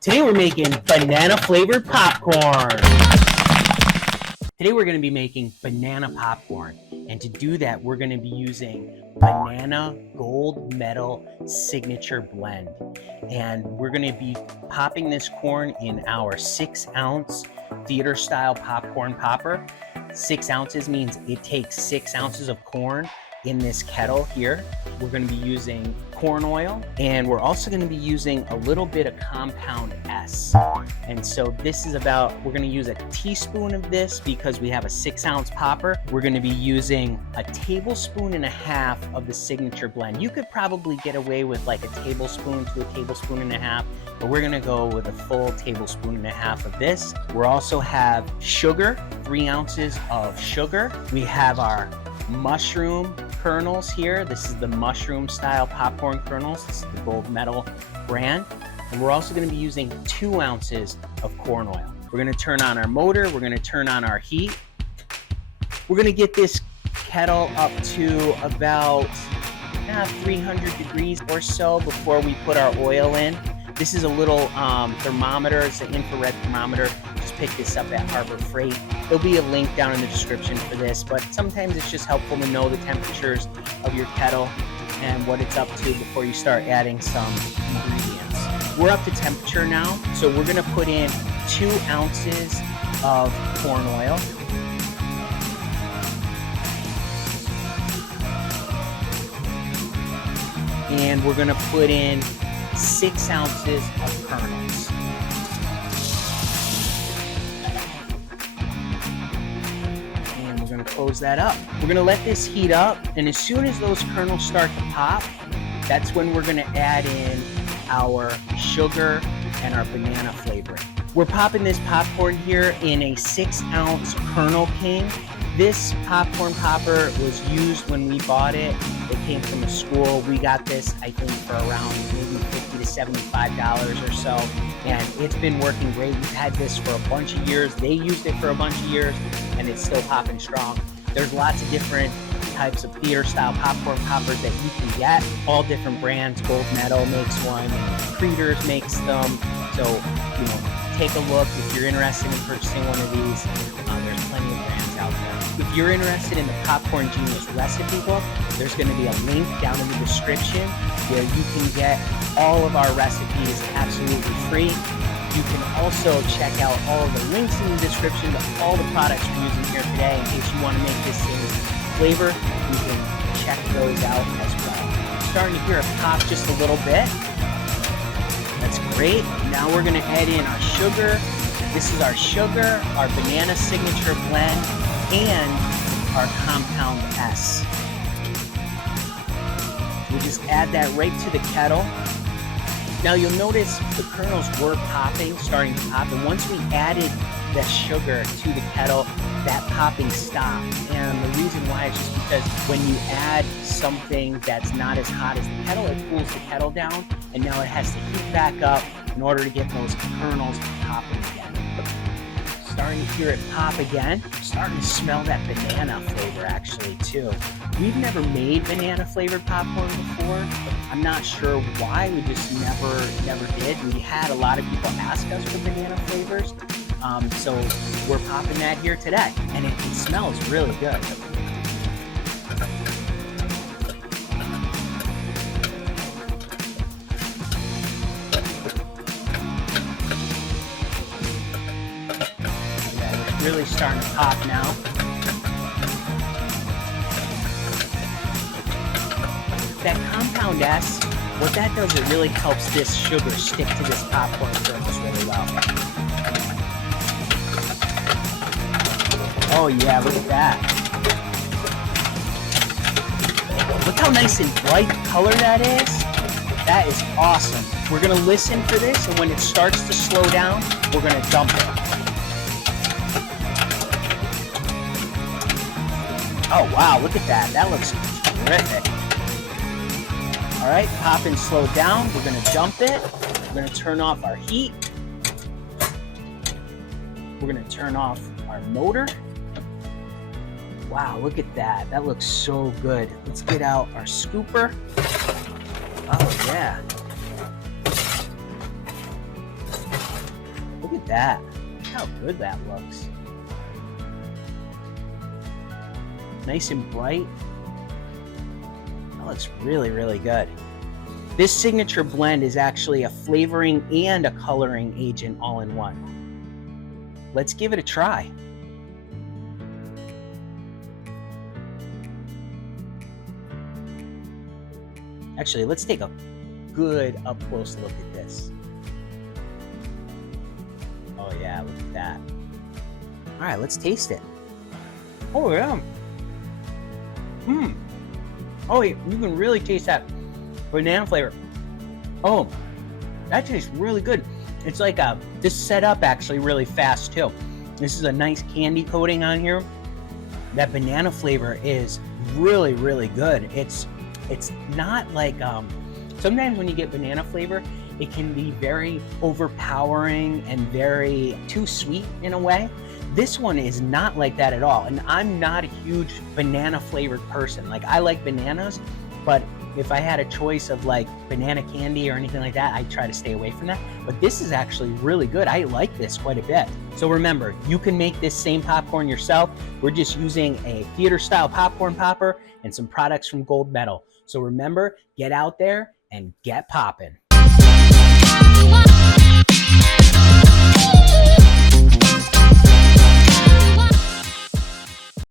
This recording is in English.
Today we're making banana flavored popcorn. Today we're going to be making banana popcorn. And to do that, we're going to be using banana gold medal signature blend. And we're going to be popping this corn in our 6-ounce theater style popcorn popper. 6 ounces means it takes 6 ounces of corn in this kettle here. We're going to be using corn oil, and we're also going to be using a little bit of compound S. And so this is about, we're going to use a teaspoon of this because we have a 6-ounce popper. We're going to be using a tablespoon and a half of the signature blend. You could probably get away with like a tablespoon to a tablespoon and a half, but we're going to go with a full tablespoon and a half of this. We also have sugar, 3 ounces of sugar. We have our mushroom kernels here. This is the mushroom style popcorn kernels. This is the gold medal brand. And we're also going to be using 2 ounces of corn oil. We're going to turn on our motor. We're going to turn on our heat. We're going to get this kettle up to about 300 degrees or so before we put our oil in. This is a little thermometer. It's an infrared thermometer. Just pick this up at Harbor Freight. There'll be a link down in the description for this, but sometimes it's just helpful to know the temperatures of your kettle and what it's up to before you start adding some ingredients. We're up to temperature now, so we're gonna put in 2 ounces of corn oil. And we're gonna put in 6 ounces of kernels. And we're gonna close that up. We're gonna let this heat up, and as soon as those kernels start to pop, that's when we're gonna add in our sugar and our banana flavoring. We're popping this popcorn here in a 6-ounce Kernel King. This popcorn popper was used when we bought it. It came from a school. We got this, I think, for around maybe $50 to $75 or so. And it's been working great. We've had this for a bunch of years. They used it for a bunch of years, and it's still popping strong. There's lots of different types of theater style popcorn poppers that you can get. All different brands. Gold Medal makes one, and Creators makes them. So, take a look if you're interested in purchasing one of these. There's plenty of brands out there. If you're interested in the Popcorn Genius recipe book, there's going to be a link down in the description where you can get all of our recipes absolutely free. You can also check out all of the links in the description to all the products we're using here today in case you want to make this same flavor. You can check those out as well. Starting to hear it pop just a little bit. That's great. Now we're going to add in our sugar. This is our sugar, our banana signature blend, and our compound S. We just add that right to the kettle. Now you'll notice the kernels were popping, starting to pop, and once we added the sugar to the kettle, that popping stopped. And the reason why is just because when you add something that's not as hot as the kettle, it cools the kettle down, and now it has to heat back up in order to get those kernels popping again. Starting to hear it pop again. Starting to smell that banana flavor actually too. We've never made banana flavored popcorn before. I'm not sure why, we just never did. We had a lot of people ask us for banana flavors. So we're popping that here today, and it smells really good. Really starting to pop now. That compound S, what that does, it really helps this sugar stick to this popcorn kernels really well. Oh yeah, look at that. Look how nice and bright color that is. That is awesome. We're gonna listen for this, and when it starts to slow down, we're gonna dump it. Oh wow, look at that. That looks terrific. All right, pop and slow down. We're gonna dump it. We're gonna turn off our heat. We're gonna turn off our motor. Wow, look at that. That looks so good. Let's get out our scooper. Oh yeah. Look at that. Look how good that looks. Nice and bright. That looks really, really good. This signature blend is actually a flavoring and a coloring agent all in one. Let's give it a try. Actually, let's take a good up close look at this. Oh yeah, look at that. All right, let's taste it. Oh yeah. Oh, you can really taste that banana flavor. Oh, that tastes really good. It's like this set up actually really fast too. This is a nice candy coating on here. That banana flavor is really, really good. It's not like sometimes when you get banana flavor, it can be very overpowering and very too sweet in a way. This one is not like that at all. And I'm not a huge banana flavored person. Like, I like bananas, but if I had a choice of like banana candy or anything like that, I try to stay away from that. But this is actually really good. I like this quite a bit. So remember, you can make this same popcorn yourself. We're just using a theater style popcorn popper and some products from Gold Medal. So remember, get out there and get poppin'.